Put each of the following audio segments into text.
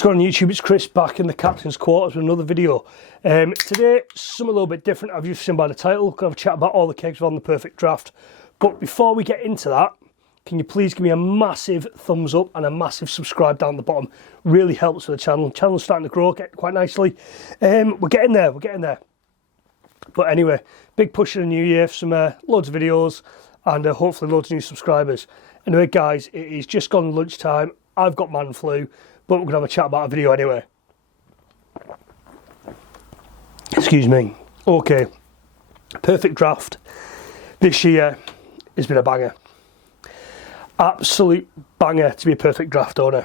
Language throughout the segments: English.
What's going on YouTube? It's Chris back in the captain's quarters with another video. Today, something a little bit different. I've just seen by the title. Going to have a chat about all the kegs on the perfect draft. But before we get into that, can you please give me a massive thumbs up and a massive subscribe down the bottom? Really helps with the channel. The channel's starting to grow quite nicely. We're getting there. But anyway, big push in the new year for some loads of videos and hopefully loads of new subscribers. Anyway, guys, it is just gone lunchtime. I've got man flu, but we're going to have a chat about a video anyway. Excuse me. Okay, perfect draft this year has been a banger. Absolute banger to be a perfect draft owner.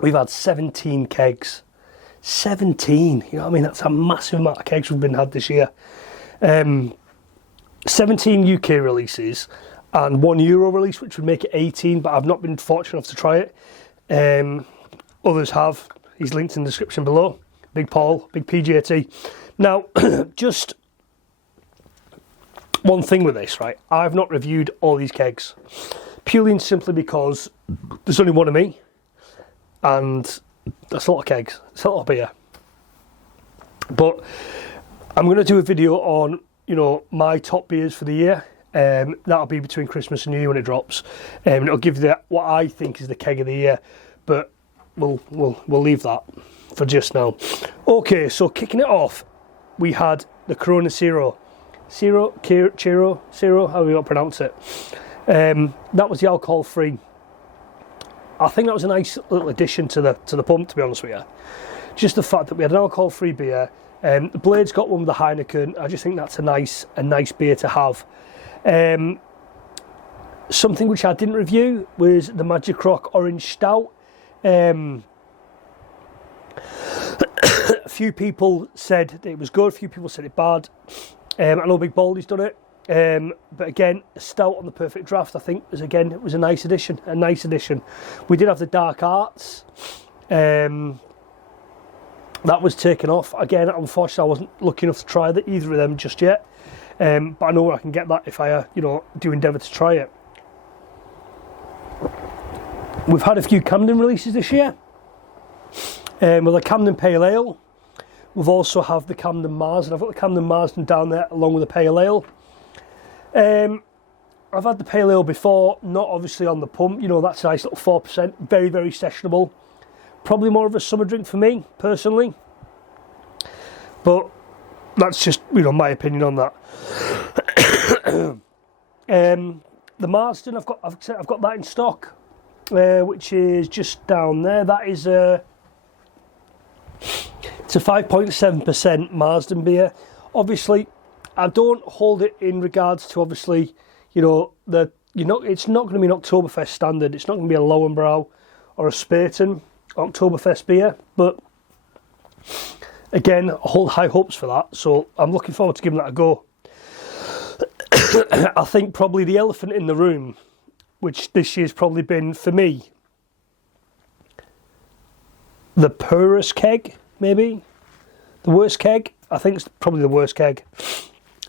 We've had 17 kegs. 17, you know what I mean? That's a massive amount of kegs we've been had this year. 17 UK releases and one Euro release, which would make it 18, but I've not been fortunate enough to try it. Others have. He's linked in the description below. Big Paul, big PJT. Now, just one thing with this, right? I've not reviewed all these kegs purely and simply because there's only one of me, and that's a lot of kegs. It's a lot of beer. But I'm going to do a video on, you know, my top beers for the year. That'll be between Christmas and New Year when it drops. It'll give you what I think is the keg of the year, but we'll leave that for just now. Okay, so kicking it off, we had the Corona Cero, how do you want to pronounce it? That was the alcohol-free. I think that was a nice little addition to the pump, to be honest with you. Just the fact that we had an alcohol-free beer. The Blade's got one with the Heineken. I just think that's a nice beer to have. Something which I didn't review was the Magic Rock Orange Stout. A few people said that it was good, a few people said it bad. I know Big Baldy's done it. But again, a stout on the perfect draft, I think, it was a nice addition. We did have the Dark Arts. That was taken off. Again, unfortunately, I wasn't lucky enough to try either of them just yet. But I know where I can get that if I, do endeavour to try it. We've had a few Camden releases this year. With the Camden Pale Ale. We've also have the Camden Marsden. I've got the Camden Marsden down there along with the Pale Ale. I've had the Pale Ale before, not obviously on the pump. That's a nice little 4%. Very, very sessionable. Probably more of a summer drink for me, personally. But that's just, my opinion on that. The Marsden, I've got that in stock, which is just down there. That is it's a 5.7% Marsden beer. Obviously, I don't hold it in regards to it's not going to be an Oktoberfest standard. It's not going to be a Lowenbrau or a Spaten Oktoberfest beer. But again, I hold high hopes for that. So I'm looking forward to giving that a go. I think probably the elephant in the room, which this year's probably been for me, the poorest keg, maybe the worst keg. I think it's probably the worst keg.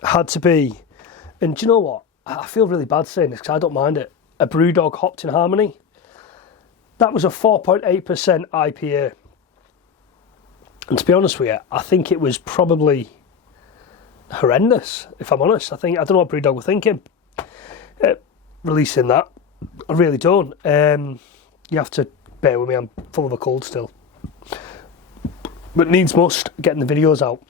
Had to be, and do you know what? I feel really bad saying this because I don't mind it. A Brewdog Hopped in Harmony. That was a 4.8% IPA, and to be honest with you, I think it was probably horrendous. If I'm honest, I don't know what Brewdog were thinking releasing that. I really don't. You have to bear with me. I'm full of a cold still, but needs must getting the videos out.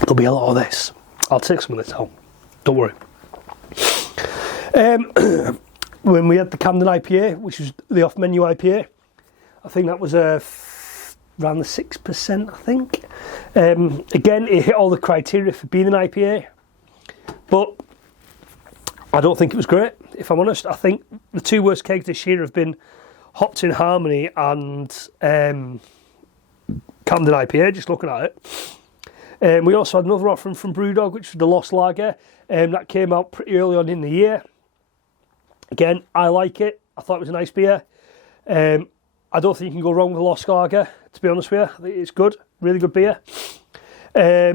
There'll be a lot of this. I'll take some of this home. Don't worry. When we had the Camden IPA, which was the off-menu IPA, I think that was around the 6%, I think. Again, it hit all the criteria for being an IPA, but I don't think it was great, if I'm honest. I think the two worst kegs this year have been Hopped in Harmony and Camden IPA, just looking at it. We also had another offering from Brewdog, which was the Lost Lager. That came out pretty early on in the year. Again, I like it. I thought it was a nice beer. I don't think you can go wrong with the Lost Lager, to be honest with you. I think it's good. Really good beer. A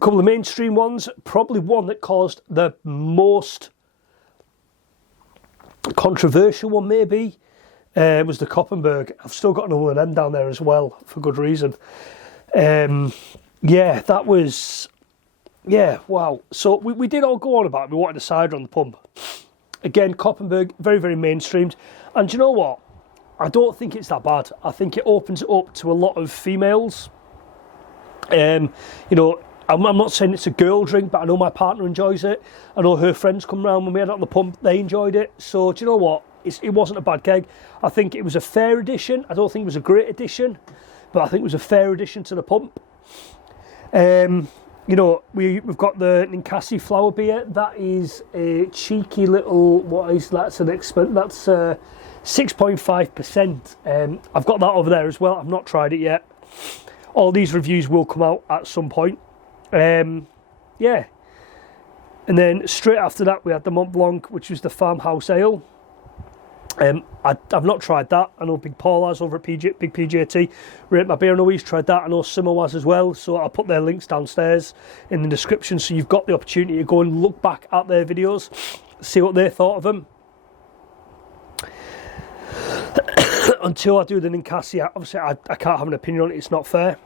couple of mainstream ones. Probably one that caused the most controversial one maybe was the Koppenberg. I've still got another one of them down there as well, for good reason. Yeah, that was... Yeah, wow. So we did all go on about it. We wanted a cider on the pump. Again, Koppenberg, very, very mainstreamed. And do you know what? I don't think it's that bad. I think it opens it up to a lot of females. You know, I'm not saying it's a girl drink, but I know my partner enjoys it. I know her friends come round when we had it on the pump, they enjoyed it. So do you know what? It wasn't a bad keg. I think it was a fair addition. I don't think it was a great addition, but I think it was a fair addition to the pump. You know, we've got the Ninkasi flower beer. That is a cheeky little, that's 6.5%. I've got that over there as well. I've not tried it yet. All these reviews will come out at some point. Yeah. And then straight after that, we had the Mont Blanc, which was the farmhouse ale. I've not tried that. I know Big Paul has over at Big PJT. Rate My Beer, I know he's tried that. I know Simo has as well. So I'll put their links downstairs in the description, so you've got the opportunity to go and look back at their videos, see what they thought of them. Until I do the Ninkasi, obviously I can't have an opinion on it. It's not fair.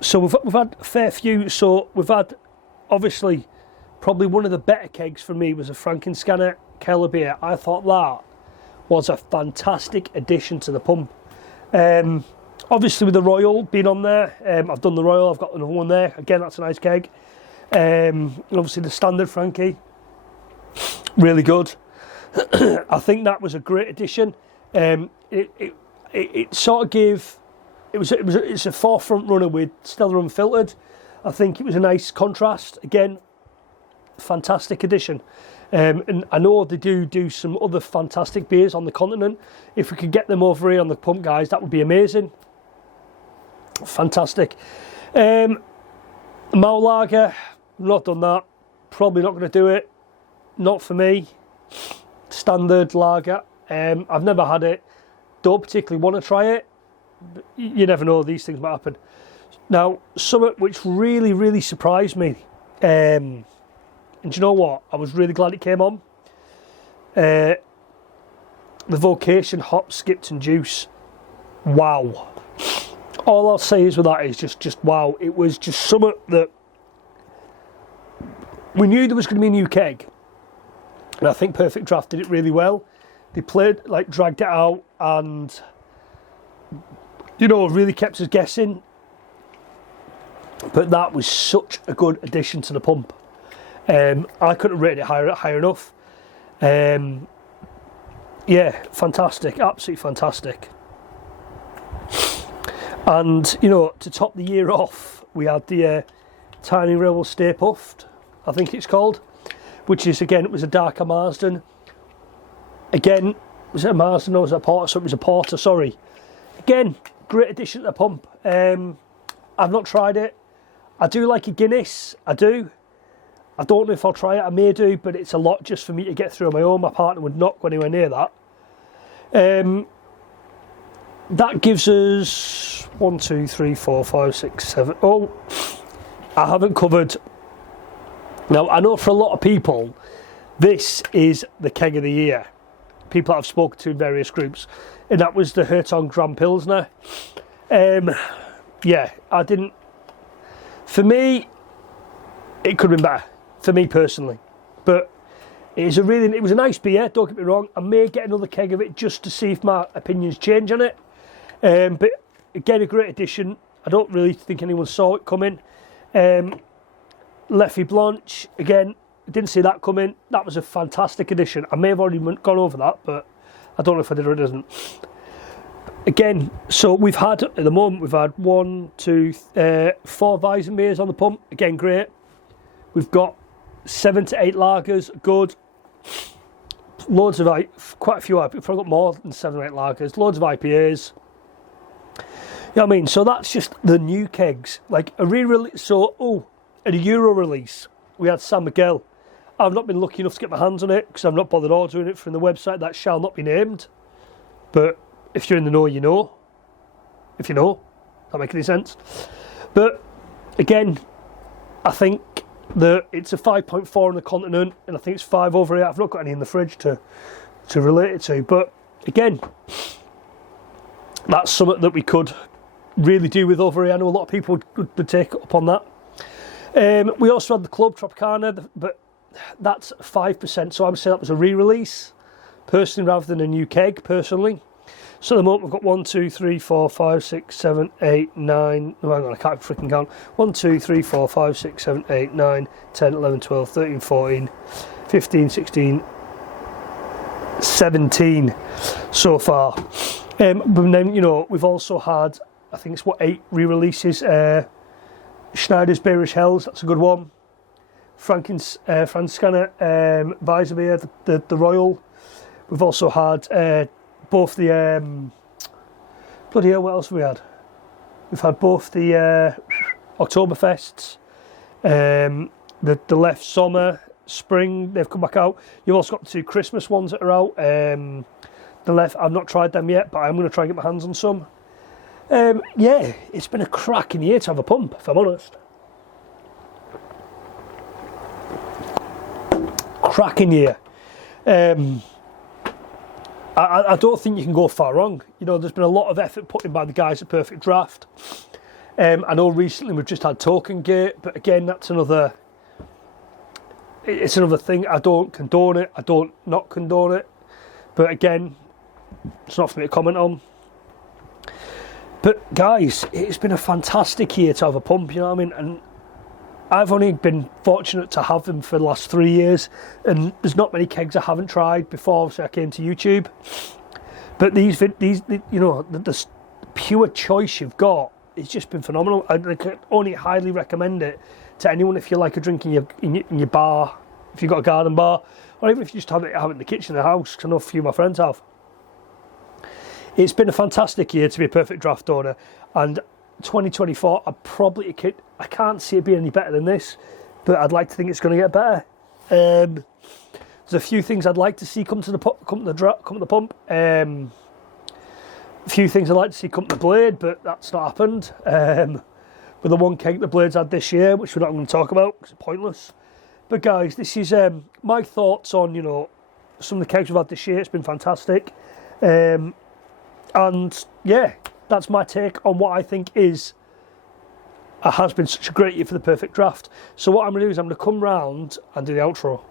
So we've had a fair few. So we've had, obviously, probably one of the better kegs for me was a Frankenscanner Keller beer. I thought that was a fantastic addition to the pump. Obviously with the Royal being on there, I've done the Royal, I've got another one there. Again, that's a nice keg. And obviously the standard Frankie, really good. I think that was a great addition. It sort of gave, it's a forefront runner with Stellar Unfiltered. I think it was a nice contrast. Again, fantastic addition. And I know they do some other fantastic beers on the continent. If we could get them over here on the pump, guys, that would be amazing. Fantastic. Mau Lager, not done that. Probably not going to do it. Not for me. Standard lager. I've never had it. Don't particularly want to try it. But you never know, these things might happen. Now, something which really, really surprised me. And do you know what? I was really glad it came on. The Vocation Hop, Skipped and Juice. Wow. All I'll say is with that is just wow. It was just something that we knew there was going to be a new keg. And I think Perfect Draft did it really well. They played, dragged it out and, you know, really kept us guessing. But that was such a good addition to the pump. I couldn't rate it higher enough. Yeah, fantastic, absolutely fantastic. And, you know, to top the year off, we had the Tiny Rebel Stay Puffed, I think it's called, which is, again, it was a darker Marsden. Again, was it a Marsden or was it a Porter? So it was a Porter, sorry. Again, great addition to the pump. I've not tried it. I do like a Guinness, I do. I don't know if I'll try it, I may do, but it's a lot just for me to get through on my own. My partner would not go anywhere near that. That gives us 1, 2, 3, 4, 5, 6, 7. Oh, I haven't covered. Now, I know for a lot of people, this is the keg of the year. People that I've spoken to in various groups. And that was the Hertog Grand Pilsner. Yeah, I didn't. For me, it could have been better. For me personally, but it was a nice beer, don't get me wrong. I may get another keg of it just to see if my opinions change on it. But again, a great addition. I don't really think anyone saw it coming. Leffy Blanche, again, didn't see that coming. That was a fantastic addition. I may have already gone over that, but I don't know if I did or didn't. Again, so we've had, at the moment, we've had 4 Weizen beers on the pump. Again, great. We've got 7 to 8 lagers, good. Loads of, quite a few, I've probably got more than 7 or 8 lagers. Loads of IPAs. You know what I mean? So that's just the new kegs. Like a re-release, at a Euro release, we had San Miguel. I've not been lucky enough to get my hands on it because I've not bothered ordering it from the website that shall not be named. But if you're in the know, you know. If you know, that make any sense. But again, I think It's a 5.4 on the Continent, and I think it's 5 over here. I've not got any in the fridge to relate it to, but again, that's something that we could really do with over here. I know a lot of people would take up on that. We also had the Club Tropicana, but that's 5%, so I'm saying that was a re-release, personally, rather than a new keg, personally. So at the moment we've got 1, 2, 3, 4, 5, 6, 7, 8, 9, no, hang on, I can't freaking count. 1, 2, 3, 4, 5, 6, 7, 8, 9, 10, 11, 12, 13, 14, 15, 16, 17 so far. But then, you know, we've also had, I think it's 8 re-releases. Schneider's Bearish Hells, that's a good one. Franziskaner Weissbier, the Royal. We've also had both the bloody hell, what else have we had? We've had both the Oktoberfests, the Left Sommer, Spring, they've come back out. You've also got the 2 Christmas ones that are out. The Left, I've not tried them yet, but I'm going to try and get my hands on some. Yeah, it's been a cracking year to have a pump, if I'm honest. Cracking year. I don't think you can go far wrong. You know, there's been a lot of effort put in by the guys at Perfect Draft. I know recently we've just had Token Gate, but again, that's another. It's another thing. I don't condone it. I don't not condone it. But again, it's not for me to comment on. But guys, it's been a fantastic year to have a pump. You know what I mean? And I've only been fortunate to have them for the last 3 years, and there's not many kegs I haven't tried before, so I came to YouTube. But these, you know, the pure choice you've got, it's just been phenomenal. I can only highly recommend it to anyone if you like a drink in your bar, if you've got a garden bar, or even if you just have it in the kitchen of the house, because I know a few of my friends have. It's been a fantastic year to be a Perfect Draft owner, and 2024, I can't see it being any better than this, but I'd like to think it's going to get better. There's a few things I'd like to see come to the pump. A few things I'd like to see come to the blade, but that's not happened. With the one keg the blades had this year, which we're not going to talk about because it's pointless. But guys, this is my thoughts on, you know, some of the kegs we've had this year. It's been fantastic, and yeah, that's my take on what I think has been such a great year for the Perfect Draft. So what I'm going to do is I'm going to come round and do the outro.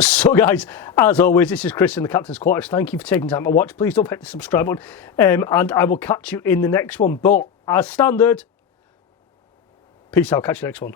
So guys, as always, this is Chris in the Captain's Quarters. Thank you for taking time to watch. Please don't forget the subscribe button, and I will catch you in the next one. But as standard, peace out. Catch you next one.